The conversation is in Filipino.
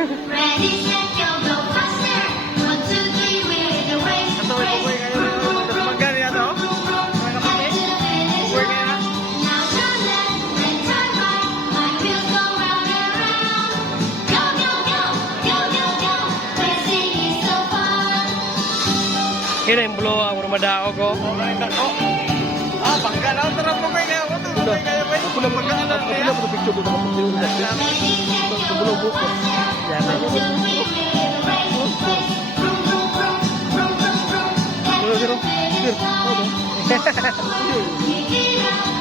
Ready, set, go, go faster. 1, 2, 3, we're the race. Ito, ipupoy kayo sa manggan niya to. Mga kapatid. Ipupoy kayo na. Now turn left, then turn right. My wheels go round and round. Go, go, go, go, go, go. Racing is so fun. Kira yung bulo ang rumadaog ko. Ay, nako. Ah, bangga na. Tara, ipupoy kayo. Ipupoy kayo, boy. Ako na Bangga na. ako na po picture ko dapat yung Ready, set, go, go faster. Yan na. 1, 2, 3, we're the race. Vroom, vroom, vroom, vroom, vroom, vroom. Zero, zero. Let's Zero. go. Okay. Pick it up.